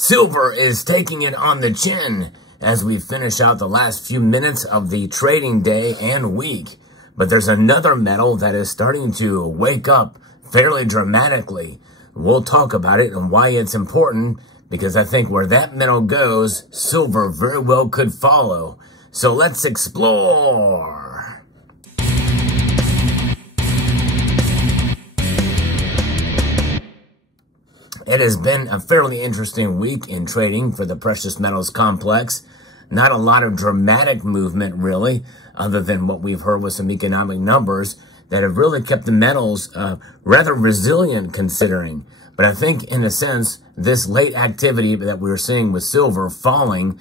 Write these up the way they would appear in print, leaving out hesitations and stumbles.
Silver is taking it on the chin as we finish out the last few minutes of the trading day and week. But there's another metal that is starting to wake up fairly dramatically. We'll talk about it and why it's important, because I think where that metal goes, silver very well could follow. So let's explore. It has been a fairly interesting week in trading for the precious metals complex. Not a lot of dramatic movement, really, other than what we've heard with some economic numbers that have really kept the metals rather resilient considering. But I think, in a sense, this late activity that we were seeing with silver falling,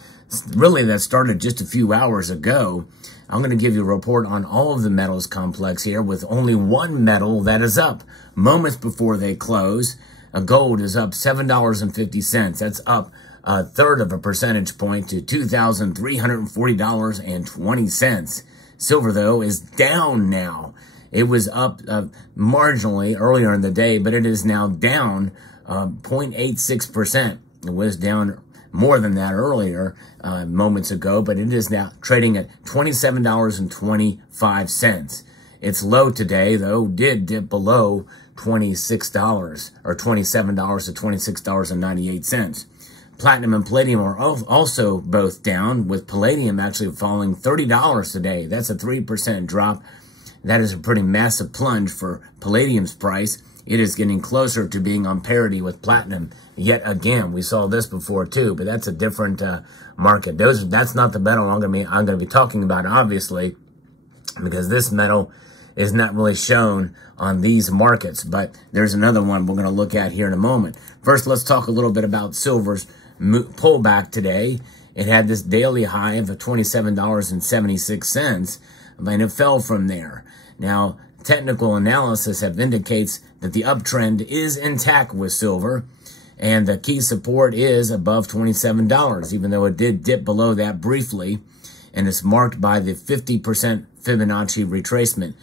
really that started just a few hours ago. I'm going to give you a report on all of the metals complex here with only one metal that is up moments before they close. Gold is up $7.50. That's up a third of a percentage point to $2,340.20. Silver, though, is down now. It was up marginally earlier in the day, but it is now down 0.86%. It was down more than that earlier moments ago, but it is now trading at $27.25. Its low today, though, did dip below $26 or $27 to $26.98. Platinum and palladium are also both down, with palladium actually falling $30 today. That's a 3% drop. That is a pretty massive plunge for palladium's price. It is getting closer to being on parity with platinum yet again. We saw this before too, but that's a different market. That's not the metal I'm going to be talking about, obviously, because this metal is not really shown on these markets. But there's another one we're going to look at here in a moment. First, let's talk a little bit about silver's pullback today. It had this daily high of $27.76, and it fell from there. Now, technical analysis indicates that the uptrend is intact with silver, and the key support is above $27, even though it did dip below that briefly, and it's marked by the 50% Fibonacci retracement.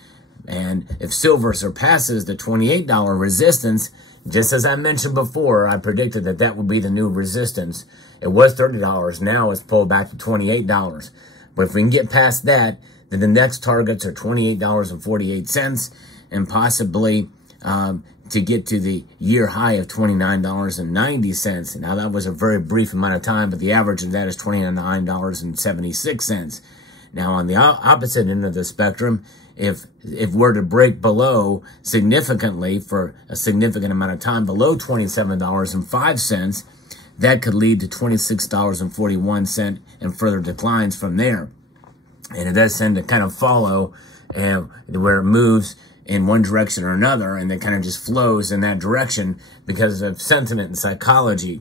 And if silver surpasses the $28 resistance, just as I mentioned before, I predicted that that would be the new resistance. It was $30. Now it's pulled back to $28. But if we can get past that, then the next targets are $28.48 and possibly to get to the year high of $29.90. Now, that was a very brief amount of time, but the average of that is $29.76. Now, on the opposite end of the spectrum, if we're to break below significantly for a significant amount of time, below $27.05, that could lead to $26.41 and further declines from there. And it does tend to kind of follow where it moves in one direction or another, and it kind of just flows in that direction because of sentiment and psychology.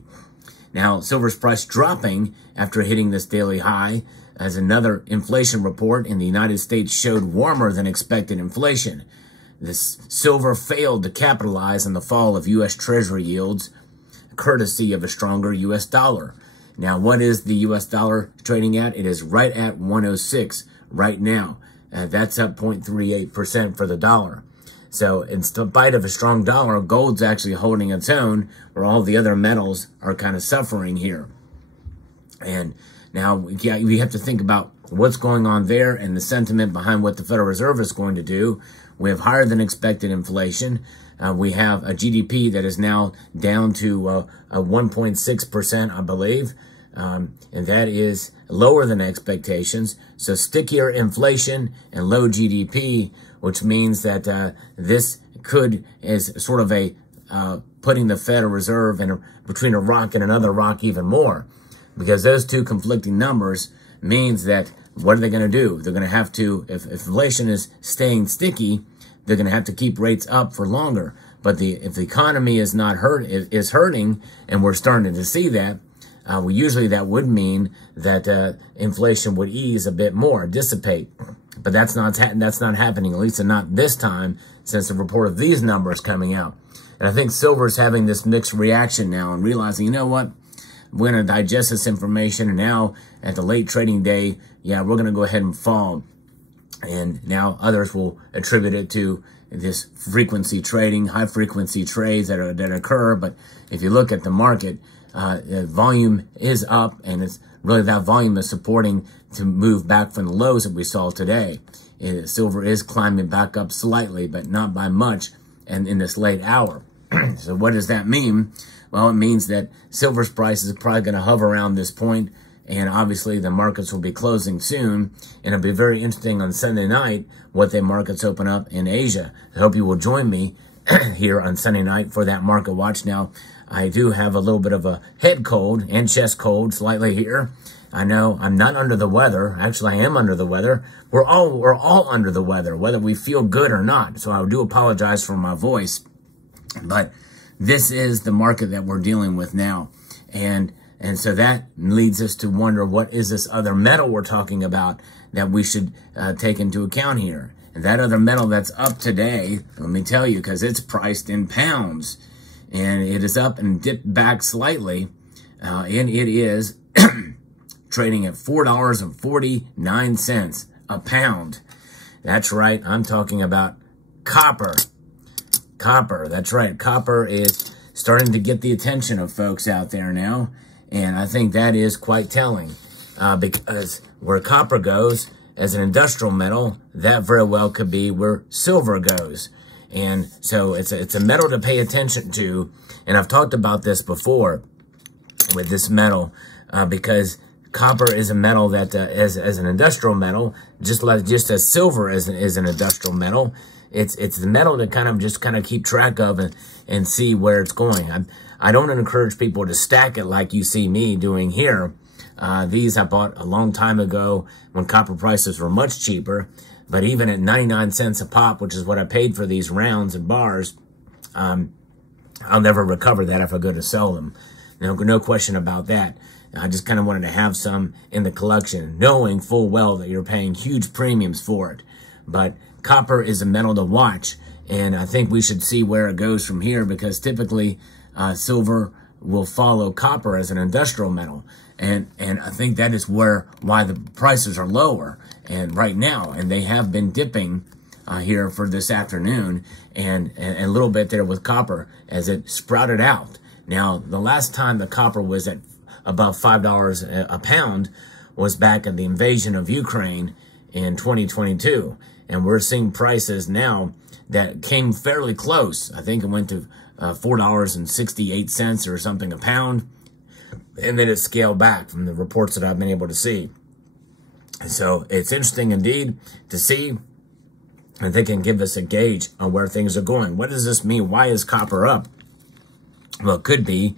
Now, silver's price dropping after hitting this daily high, as another inflation report in the United States showed warmer than expected inflation. This silver failed to capitalize on the fall of U.S. Treasury yields, courtesy of a stronger U.S. dollar. Now, what is the U.S. dollar trading at? It is right at 106 right now. That's up 0.38% for the dollar. So in spite of a strong dollar, gold's actually holding its own, where all the other metals are kind of suffering here. And now we have to think about what's going on there and the sentiment behind what the Federal Reserve is going to do. We have higher than expected inflation. We have a GDP that is now down to 1.6%, I believe. And that is lower than expectations. So stickier inflation and low GDP, which means that this is sort of a putting the Federal Reserve between a rock and another rock even more. Because those two conflicting numbers means that what are they going to do? They're going to have to, if inflation is staying sticky, they're going to have to keep rates up for longer. But if the economy is hurting, and we're starting to see that, usually that would mean that inflation would ease a bit more, dissipate. But that's not happening, at least not this time, since the report of these numbers coming out. And I think silver's having this mixed reaction now and realizing, you know what? We're going to digest this information, and now at the late trading day, we're going to go ahead and fall. And now others will attribute it to this frequency trading, high frequency trades that occur. But if you look at the market, volume is up, and it's really that volume is supporting to move back from the lows that we saw today. Silver is climbing back up slightly, but not by much, and in this late hour. So what does that mean? Well, it means that silver's price is probably going to hover around this point, and obviously the markets will be closing soon, and it'll be very interesting on Sunday night what the markets open up in Asia. I hope you will join me here on Sunday night for that market watch. Now, I do have a little bit of a head cold and chest cold slightly here. I know I'm not under the weather. Actually, I am under the weather. We're all under the weather, whether we feel good or not. So I do apologize for my voice, but this is the market that we're dealing with now. And so that leads us to wonder, what is this other metal we're talking about that we should take into account here? And that other metal that's up today, let me tell you, because it's priced in pounds, and it is up and dipped back slightly, and it is trading at $4.49 a pound. That's right, I'm talking about copper. Copper, that's right. Copper is starting to get the attention of folks out there now, and I think that is quite telling, because where copper goes as an industrial metal, that very well could be where silver goes. And so it's a metal to pay attention to, and I've talked about this before with this metal, because copper is a metal that as an industrial metal, just as silver is an industrial metal, it's the metal to kind of keep track of and see where it's going. I don't encourage people to stack it like you see me doing here. These I bought a long time ago when copper prices were much cheaper, but even at 99 cents a pop, which is what I paid for these rounds and bars, I'll never recover that if I go to sell them. No question about that. I just kind of wanted to have some in the collection, knowing full well that you're paying huge premiums for it. But copper is a metal to watch, and I think we should see where it goes from here, because typically silver will follow copper as an industrial metal. And I think that is why the prices are lower and right now, and they have been dipping here for this afternoon, and a little bit there with copper as it sprouted out. Now, the last time the copper was at about $5 a pound was back in the invasion of Ukraine in 2022. And we're seeing prices now that came fairly close. I think it went to $4.68 or something a pound. And then it scaled back from the reports that I've been able to see. So it's interesting indeed to see, and they can give us a gauge on where things are going. What does this mean? Why is copper up? Well, it could be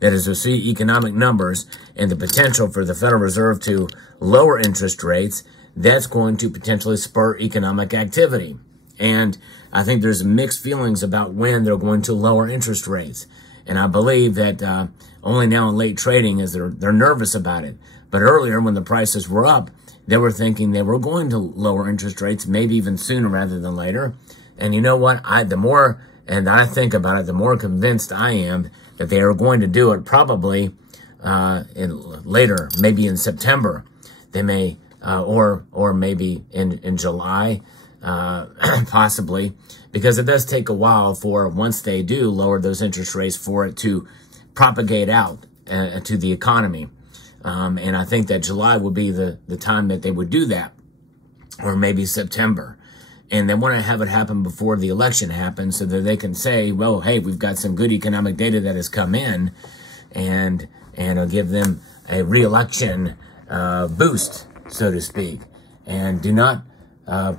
that as we see economic numbers and the potential for the Federal Reserve to lower interest rates, that's going to potentially spur economic activity. And I think there's mixed feelings about when they're going to lower interest rates. And I believe that only now in late trading is they're nervous about it. But earlier, when the prices were up, they were thinking they were going to lower interest rates, maybe even sooner rather than later. And you know what? The more I think about it, the more convinced I am that they are going to do it probably later, maybe in September. They may, or maybe in July, possibly, because it does take a while for, once they do lower those interest rates, for it to propagate out to the economy. And I think that July would be the time that they would do that, or maybe September. And they want to have it happen before the election happens so that they can say, well, hey, we've got some good economic data that has come in, and it'll give them a re-election boost, so to speak. And do not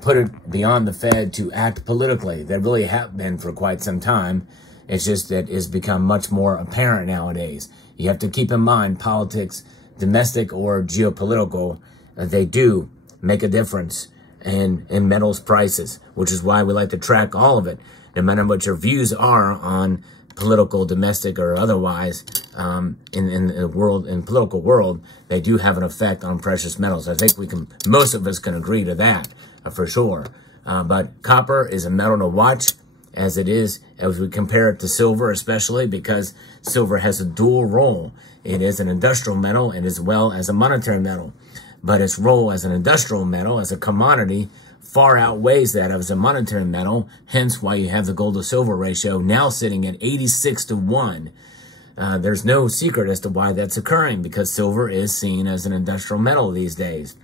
put it beyond the Fed to act politically. They really have been for quite some time. It's just that it's become much more apparent nowadays. You have to keep in mind politics, domestic or geopolitical, they do make a difference in metals prices, which is why we like to track all of it, no matter what your views are on political, domestic, or otherwise, in the world, in political world, they do have an effect on precious metals. I think most of us can agree to that, for sure. But copper is a metal to watch, as it is, as we compare it to silver, especially because silver has a dual role. It is an industrial metal and as well as a monetary metal. But its role as an industrial metal, as a commodity, far outweighs that as a monetary metal, hence why you have the gold to silver ratio now sitting at 86 to 1. there's no secret as to why that's occurring, because silver is seen as an industrial metal these days.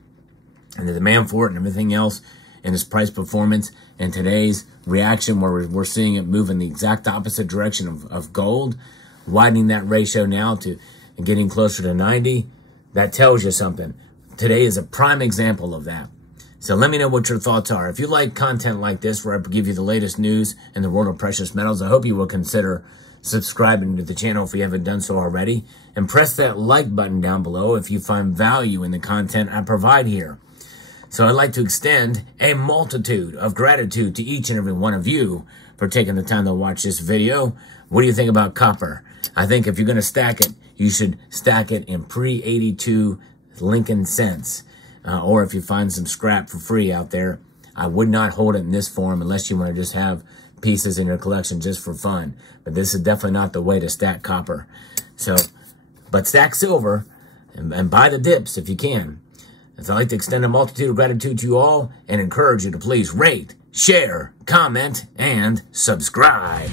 And the demand for it and everything else, and its price performance, and today's reaction where we're seeing it move in the exact opposite direction of gold, widening that ratio now to and getting closer to 90, that tells you something. Today is a prime example of that. So let me know what your thoughts are. If you like content like this, where I give you the latest news in the world of precious metals, I hope you will consider subscribing to the channel if you haven't done so already. And press that like button down below if you find value in the content I provide here. So I'd like to extend a multitude of gratitude to each and every one of you for taking the time to watch this video. What do you think about copper? I think if you're going to stack it, you should stack it in pre-82 Lincoln cents. Or if you find some scrap for free out there, I would not hold it in this form unless you want to just have pieces in your collection just for fun. But this is definitely not the way to stack copper. So, but stack silver and buy the dips if you can. As I'd like to extend a multitude of gratitude to you all and encourage you to please rate, share, comment, and subscribe.